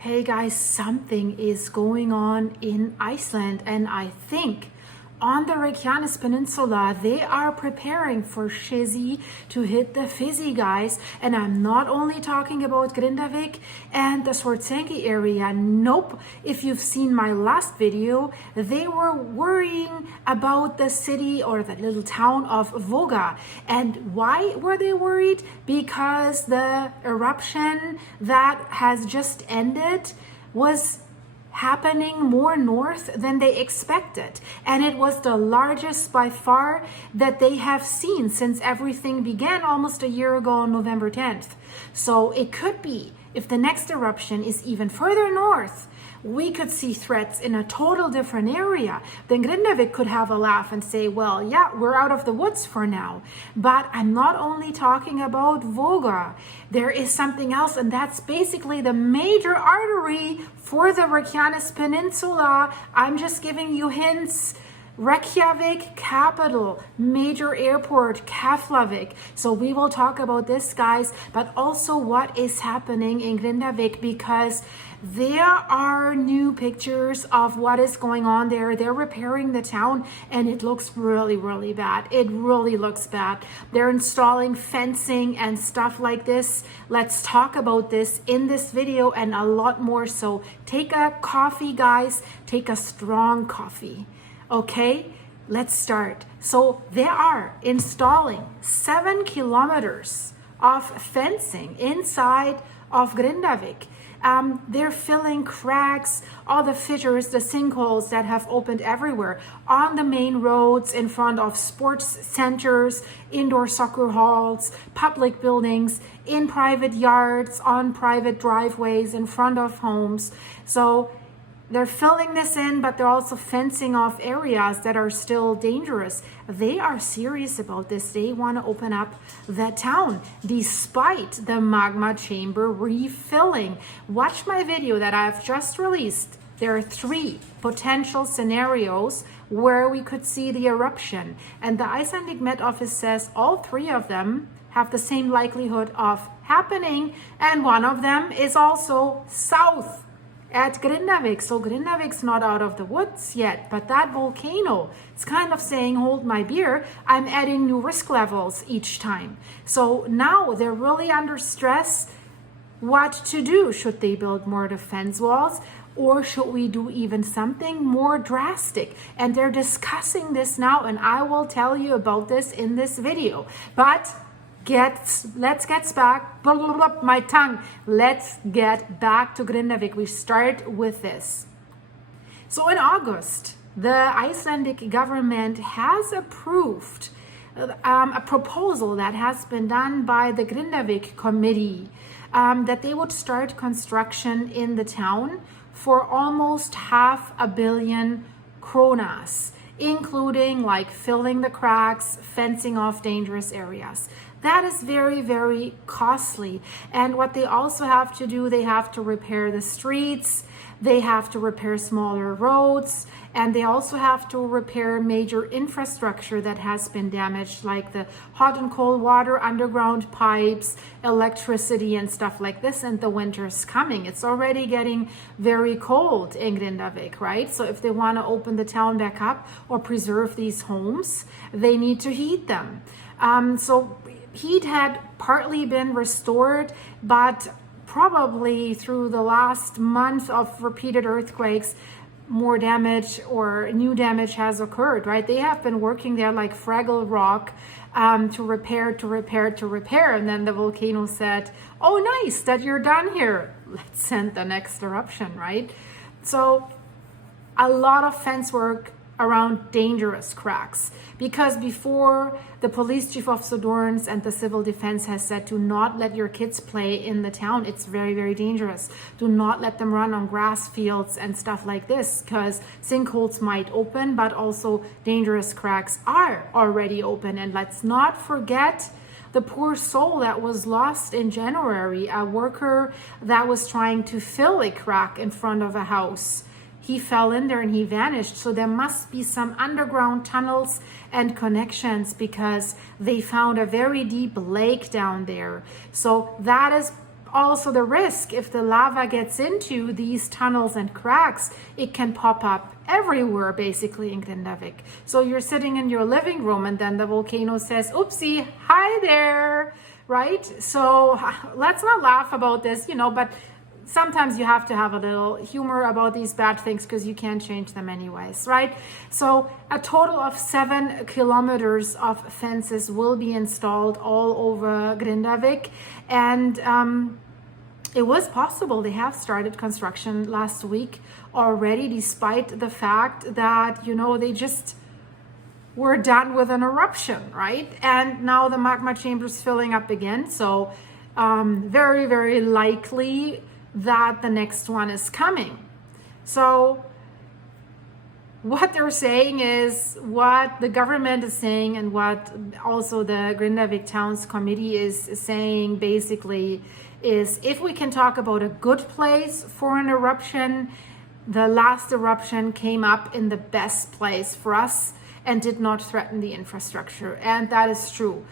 Hey guys, something is going on in Iceland, and I think on the Reykjanes Peninsula they are preparing for Shizzy to hit the fizzy, guys. And I'm not only talking about Grindavik and the Svartsengi area. Nope, if you've seen my last video, they were worrying about the city or the little town of Voga. And why were they worried? Because the eruption that has just ended was happening more north than they expected, and it was the largest by far that they have seen since everything began almost a year ago on November 10th. So it could be, if the next eruption is even further north, we could see threats in a total different area. Then Grindavik could have a laugh and say, well, yeah, we're out of the woods for now. But I'm not only talking about Voga. There is something else, and that's basically the major artery for the Reykjanes Peninsula. I'm just giving you hints. Reykjavik, capital, major airport, Keflavik. So we will talk about this, guys, but also what is happening in Grindavik, because there are new pictures of what is going on there. They're repairing the town, and it looks really, really bad. It really looks bad. They're installing fencing and stuff like this. Let's talk about this in this video and a lot more. So take a coffee, guys. Take a strong coffee. Okay, let's start. So they are installing 7 kilometers of fencing inside of Grindavik. They're filling cracks, all the fissures, the sinkholes that have opened everywhere on the main roads, in front of sports centers, indoor soccer halls, public buildings, in private yards, on private driveways, in front of homes. So they're filling this in, but they're also fencing off areas that are still dangerous. They are serious about this. They want to open up the town despite the magma chamber refilling. Watch my video that I've just released. There are 3 potential scenarios where we could see the eruption. And the Icelandic Met Office says all 3 of them have the same likelihood of happening. And one of them is also south at Grindavik. So Grindavik's not out of the woods yet, but that volcano, it's kind of saying, hold my beer, I'm adding new risk levels each time. So now they're really under stress what to do. Should they build more defense walls, or should we do even something more drastic? And they're discussing this now, and I will tell you about this in this video. But let's get back, my tongue. Let's get back to Grindavik. We start with this. So in August, the Icelandic government has approved a proposal that has been done by the Grindavik committee, that they would start construction in the town for almost 500 million kronas, including like filling the cracks, fencing off dangerous areas. That is very, very costly. And what they also have to do, they have to repair the streets, they have to repair smaller roads, and they also have to repair major infrastructure that has been damaged, like the hot and cold water, underground pipes, electricity, and stuff like this. And the winter's coming. It's already getting very cold in Grindavik, right? So if they want to open the town back up or preserve these homes, they need to heat them. So heat had partly been restored, but probably through the last month of repeated earthquakes, more damage or new damage has occurred, right? They have been working there like Fraggle Rock to repair. And then the volcano said, oh, nice that you're done here. Let's send the next eruption, right? So a lot of fence work around dangerous cracks, because before, the police chief of Sodorns and the civil defense has said, do not let your kids play in the town. It's very, very dangerous. Do not let them run on grass fields and stuff like this, because sinkholes might open, but also dangerous cracks are already open. And let's not forget the poor soul that was lost in January, a worker that was trying to fill a crack in front of a house. He fell in there and he vanished. So there must be some underground tunnels and connections, because they found a very deep lake down there. So that is also the risk, if the lava gets into these tunnels and cracks, it can pop up everywhere basically in Grindavik. So you're sitting in your living room and then the volcano says, oopsie, hi there, right? So let's not laugh about this, you know, but sometimes you have to have a little humor about these bad things because you can't change them anyways, right? So a total of 7 kilometers of fences will be installed all over Grindavik, and it was possible. They have started construction last week already, despite the fact that, you know, they just were done with an eruption, right? And now the magma chamber is filling up again. So very, very likely that the next one is coming. So what they're saying is, what the government is saying and what also the Grindavik Towns Committee is saying basically is, if we can talk about a good place for an eruption, the last eruption came up in the best place for us and did not threaten the infrastructure. And that is true.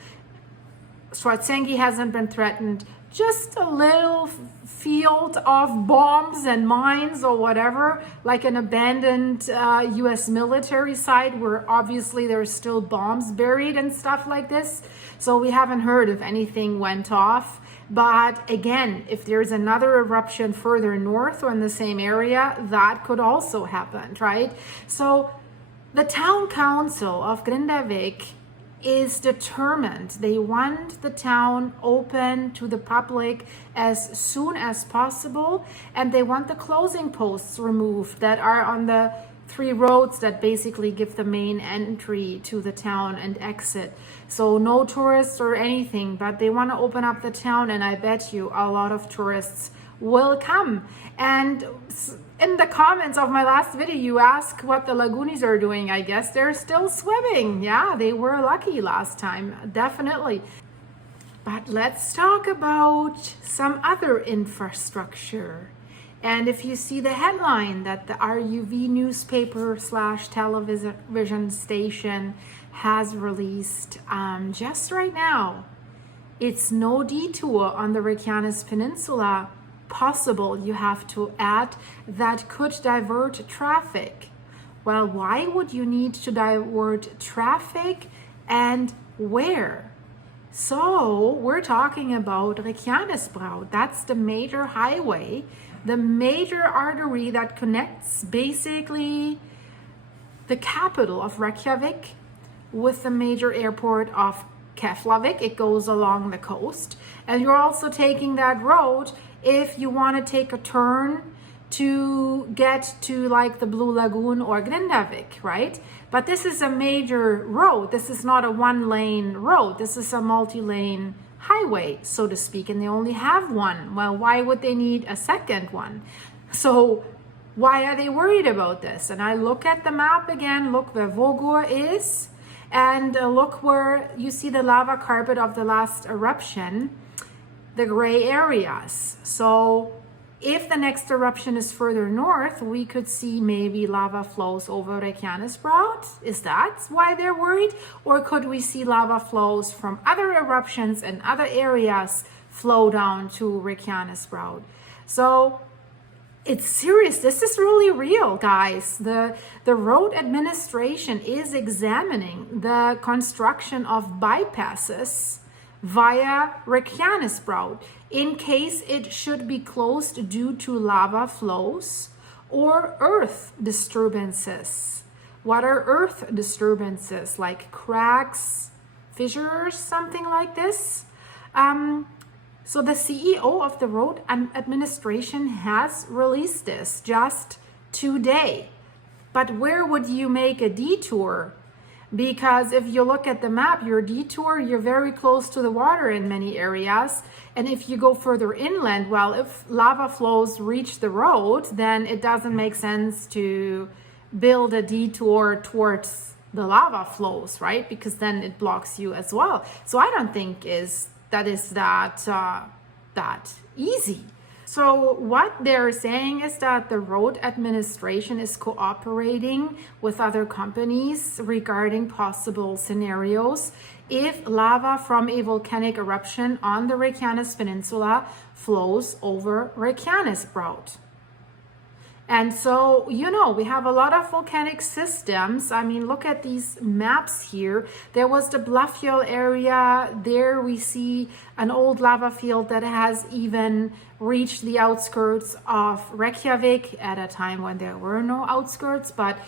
Schwarzenegger hasn't been threatened. Just a little field of bombs and mines or whatever, like an abandoned US military site where obviously there's still bombs buried and stuff like this. So we haven't heard if anything went off. But again, if there's another eruption further north or in the same area, that could also happen, right? So the town council of Grindavik is determined. They want the town open to the public as soon as possible, and they want the closing posts removed that are on the 3 roads that basically give the main entry to the town and exit. So no tourists or anything, but they want to open up the town, and I bet you a lot of tourists will come. And in the comments of my last video, you ask what the Lagoonies are doing. I guess they're still swimming. Yeah, they were lucky last time, definitely. But let's talk about some other infrastructure. And if you see the headline that the RUV newspaper / television station has released just right now, it's no detour on the Reykjanes Peninsula possible, you have to add, that could divert traffic. Well, why would you need to divert traffic and where? So we're talking about Reykjanes. That's the major highway, the major artery that connects basically the capital of Reykjavik with the major airport of Keflavik. It goes along the coast, and you're also taking that road if you want to take a turn to get to like the Blue Lagoon or Grindavik, right? But this is a major road. This is not a 1-lane road. This is a multi-lane highway, so to speak, and they only have one. Well, why would they need a second one? So why are they worried about this? And I look at the map again, look where Vogur is, and look where you see the lava carpet of the last eruption, the gray areas. So if the next eruption is further north, we could see maybe lava flows over Reykjanes. Is that why they're worried? Or could we see lava flows from other eruptions and other areas flow down to Reykjanes? So it's serious. This is really real, guys. The road administration is examining the construction of bypasses via Reykjanes in case it should be closed due to lava flows or earth disturbances. What are earth disturbances? Like cracks, fissures, something like this? So the CEO of the road administration has released this just today. But where would you make a detour? Because if you look at the map, your detour, you're very close to the water in many areas. And if you go further inland, well, if lava flows reach the road, then it doesn't make sense to build a detour towards the lava flows, right? Because then it blocks you as well. So I don't think that is that easy. So what they're saying is that the road administration is cooperating with other companies regarding possible scenarios if lava from a volcanic eruption on the Reykjanes Peninsula flows over Reykjanes route. And so, you know, we have a lot of volcanic systems. I mean, look at these maps here. There was the Bluffjell area. There we see an old lava field that has even reached the outskirts of Reykjavik at a time when there were no outskirts, but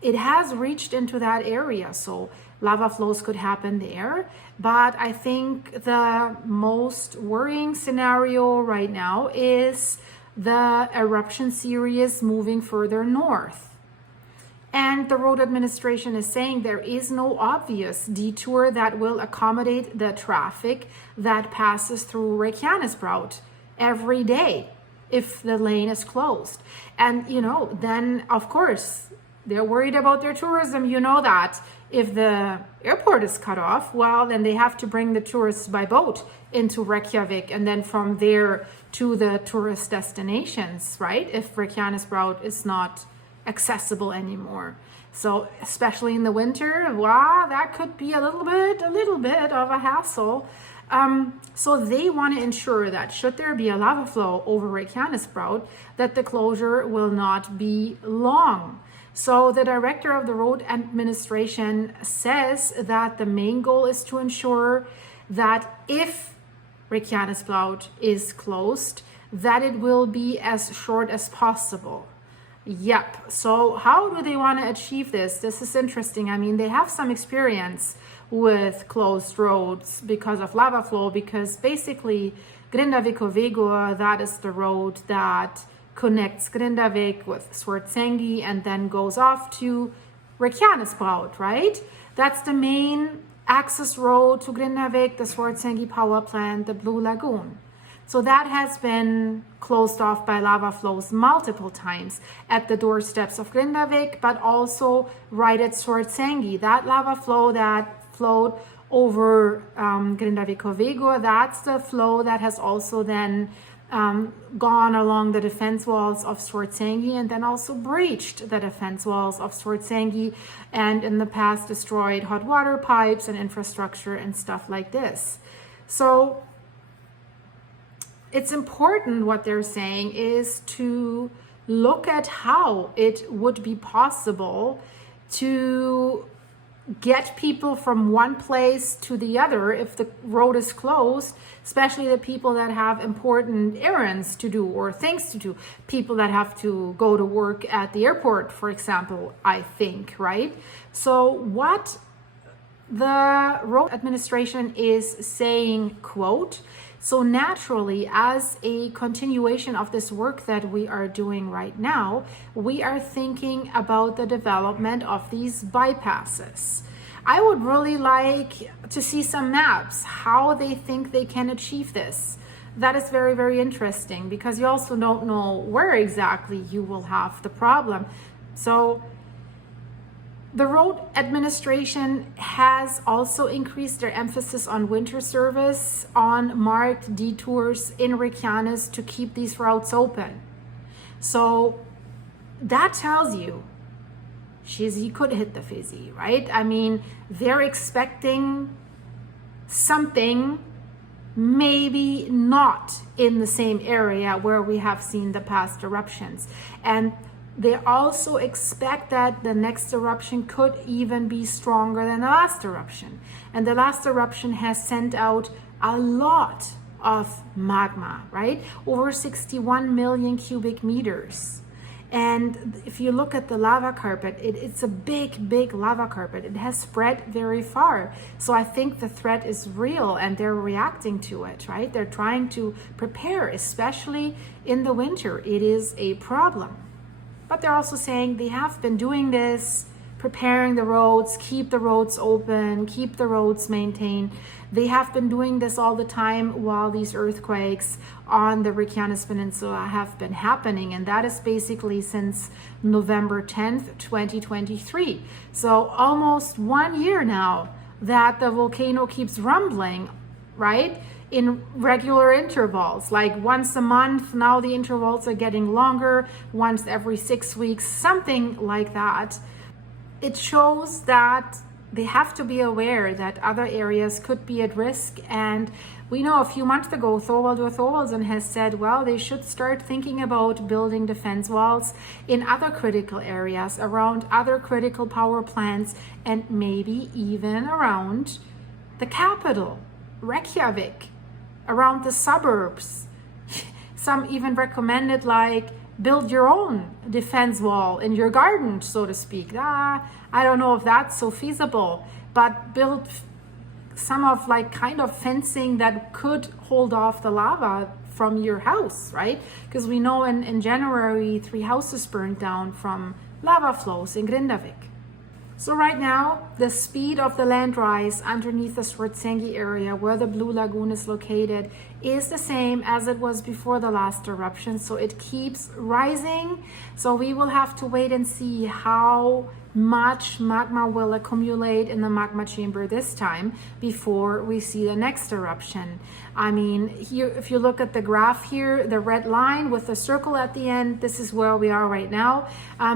it has reached into that area. So lava flows could happen there. But I think the most worrying scenario right now is the eruption series moving further north. And the road administration is saying there is no obvious detour that will accommodate the traffic that passes through Reykjanes route every day if the lane is closed. And, you know, then of course, they're worried about their tourism. You know that if the airport is cut off, well, then they have to bring the tourists by boat into Reykjavik and then from there to the tourist destinations, right? If Reykjanes route is not accessible anymore. So especially in the winter, wow, that could be a little bit of a hassle. So they want to ensure that should there be a lava flow over Reykjanes route, that the closure will not be long. So the director of the road administration says that the main goal is to ensure that if Reykjanes route is closed, that it will be as short as possible. Yep. So how do they want to achieve this? This is interesting. I mean, they have some experience with closed roads because of lava flow, because basically Grindavik, that is the road that connects Grindavik with Svartsengi and then goes off to Reykjanes route, right? That's the main access road to Grindavik, the Svartsengi power plant, the Blue Lagoon. So that has been closed off by lava flows multiple times at the doorsteps of Grindavik, but also right at Svartsengi. That lava flow that flowed over Grindavik, that's the flow that has also then gone along the defense walls of Svartsengi and then also breached the defense walls of Svartsengi and in the past destroyed hot water pipes and infrastructure and stuff like this. So it's important, what they're saying is to look at how it would be possible to get people from one place to the other if the road is closed, especially the people that have important errands to do or things to do, people that have to go to work at the airport, for example, I think, right? So what the road administration is saying, quote, so naturally, as a continuation of this work that we are doing right now, we are thinking about the development of these bypasses. I would really like to see some maps, how they think they can achieve this. That is very, very interesting because you also don't know where exactly you will have the problem. So the road administration has also increased their emphasis on winter service, on marked detours in Reykjanes to keep these routes open. So that tells you Shizzy could hit the fizzy, right? I mean, they're expecting something, maybe not in the same area where we have seen the past eruptions. And they also expect that the next eruption could even be stronger than the last eruption. And the last eruption has sent out a lot of magma, right? Over 61 million cubic meters. And if you look at the lava carpet, it's a big, big lava carpet. It has spread very far. So I think the threat is real and they're reacting to it, right? They're trying to prepare, especially in the winter. It is a problem. But they're also saying they have been doing this, preparing the roads, keep the roads open, keep the roads maintained. They have been doing this all the time while these earthquakes on the Reykjanes Peninsula have been happening. And that is basically since November 10th, 2023. So almost 1 year now that the volcano keeps rumbling, right? in regular intervals, like once a month. Now the intervals are getting longer, once every 6 weeks, something like that. It shows that they have to be aware that other areas could be at risk. And we know a few months ago, Thorvaldsen has said, well, they should start thinking about building defense walls in other critical areas, around other critical power plants, and maybe even around the capital, Reykjavik, around the suburbs. Some even recommended, like, build your own defense wall in your garden, so to speak. I don't know if that's so feasible, but build some of like kind of fencing that could hold off the lava from your house, right? Because we know in January 3 houses burned down from lava flows in Grindavik. So right now, the speed of the land rise underneath the Svartsengi area where the Blue Lagoon is located is the same as it was before the last eruption. So it keeps rising. So we will have to wait and see how much magma will accumulate in the magma chamber this time before we see the next eruption. I mean, here, if you look at the graph here, the red line with the circle at the end, this is where we are right now.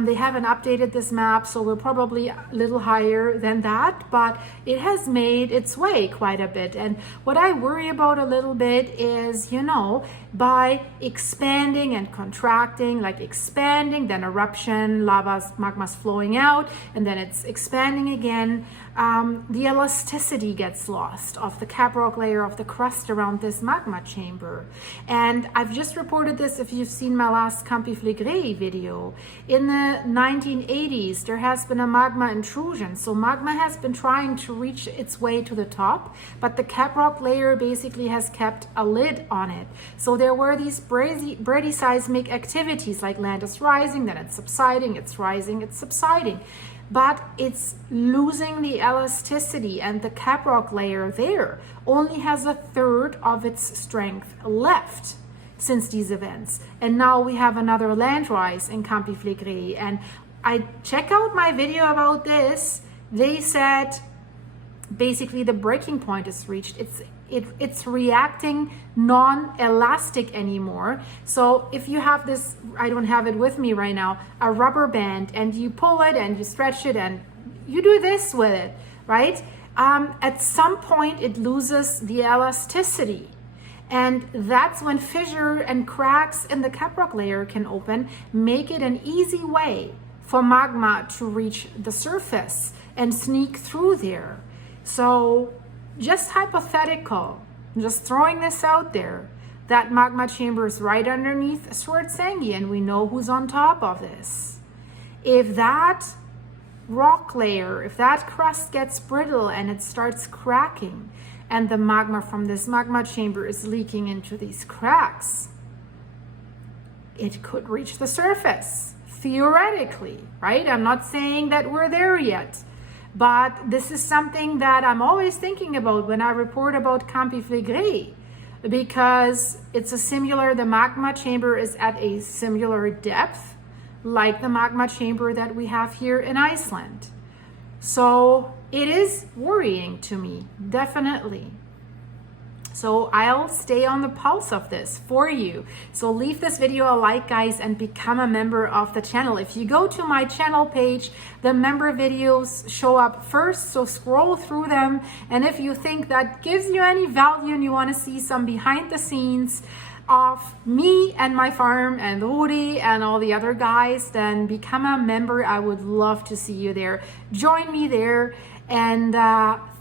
They haven't updated this map, so we're probably a little higher than that, but it has made its way quite a bit. And what I worry about a little bit is, you know, by expanding and contracting, like expanding, then eruption, magma's flowing out, and then it's expanding again, the elasticity gets lost of the caprock layer of the crust around this magma chamber. And I've just reported this if you've seen my last Campifligre video. In the 1980s, there has been a magma intrusion. So magma has been trying to reach its way to the top, but the caprock layer basically has kept a lid on it. So there were these bradyseismic activities, like land is rising, then it's subsiding, it's rising, it's subsiding. But it's losing the elasticity, and the caprock layer there only has a third of its strength left since these events. And now we have another land rise in Campifligre. And I check out my video about this. They said basically the breaking point is reached. It's reacting non-elastic anymore. So if you have this, I don't have it with me right now, a rubber band, and you pull it and you stretch it and you do this with it, right? At some point it loses the elasticity. And that's when fissure and cracks in the caprock layer can open, make it an easy way for magma to reach the surface and sneak through there. So just hypothetical, just throwing this out there, that magma chamber is right underneath Svartsengi, and we know who's on top of this. If that rock layer, if that crust gets brittle and it starts cracking, and the magma from this magma chamber is leaking into these cracks, it could reach the surface, theoretically, right? I'm not saying that we're there yet. But this is something that I'm always thinking about when I report about Campifligre, because it's the magma chamber is at a similar depth like the magma chamber that we have here in Iceland. So it is worrying to me, definitely. So I'll stay on the pulse of this for you. So leave this video a like, guys, and become a member of the channel. If you go to my channel page, the member videos show up first, so scroll through them. And if you think that gives you any value and you want to see some behind the scenes of me and my farm and Rudi and all the other guys, then become a member. I would love to see you there. Join me there. And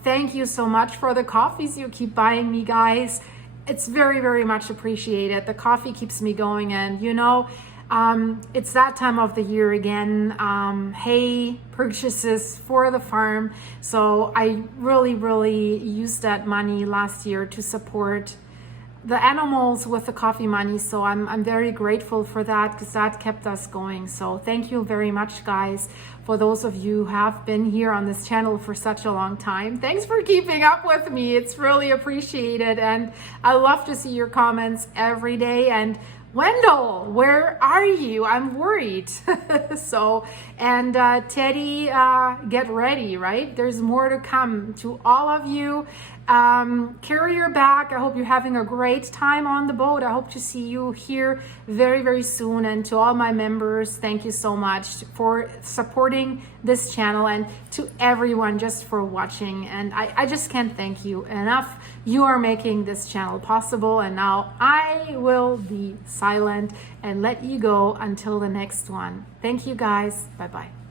thank you so much for the coffees you keep buying me, guys. It's very, very much appreciated. The coffee keeps me going, and you know, it's that time of the year again. Hay purchases for the farm. So I really used that money last year to support the animals with the coffee money. So I'm very grateful for that, because that kept us going. So thank you very much, guys, for those of you who have been here on this channel for such a long time. Thanks for keeping up with me. It's really appreciated, and I love to see your comments every day. And Wendell, where are you? I'm worried. So, and Teddy, get ready, right? There's more to come. To all of you, Carry your bag. I hope you're having a great time on the boat. I hope to see you here very, very soon. And to all my members, thank you so much for supporting this channel, and to everyone just for watching. And I just can't thank you enough. You are making this channel possible. And now I will be silent and let you go until the next one. Thank you guys. Bye-bye.